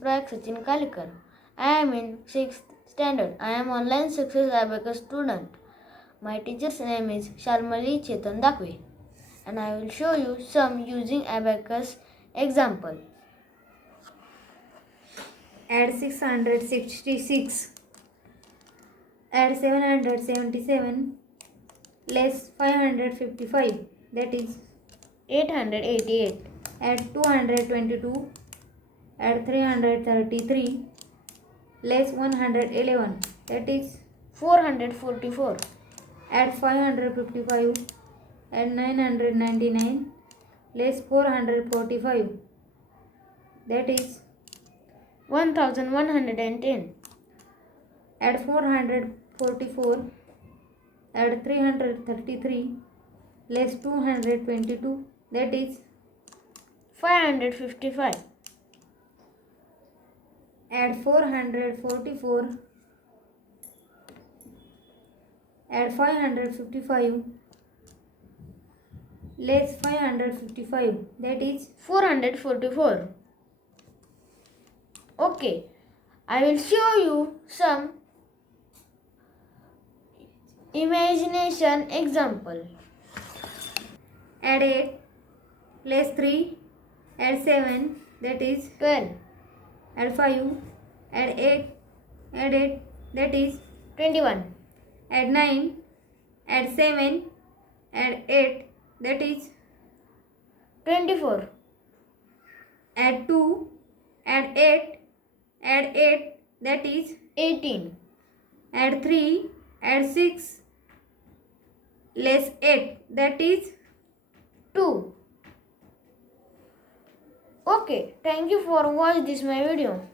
Prayag Sachin Kalekar. I am in 6th standard. I am online success Abacus student. My teacher's name is Sharmali Chetan Dakave, and I will show you some using Abacus example. Add 666, add 777, less 555, that is 888. add 222, add 333, less 111, that is 444. add 555, add 999, less 445, that is 1110. add 444, add 333, less 222, that is 555. add 444, add 555, less 555, that is 444. Okay, I will show you some imagination example. add 8, less 3, add 7, that is 12, add 5, add 8, that is 21, add 9, add 7, add 8, that is 24, add 2, add 8, that is 18, add 3, add 6, less 8, that is 2. Okay, thank you for watching this my video.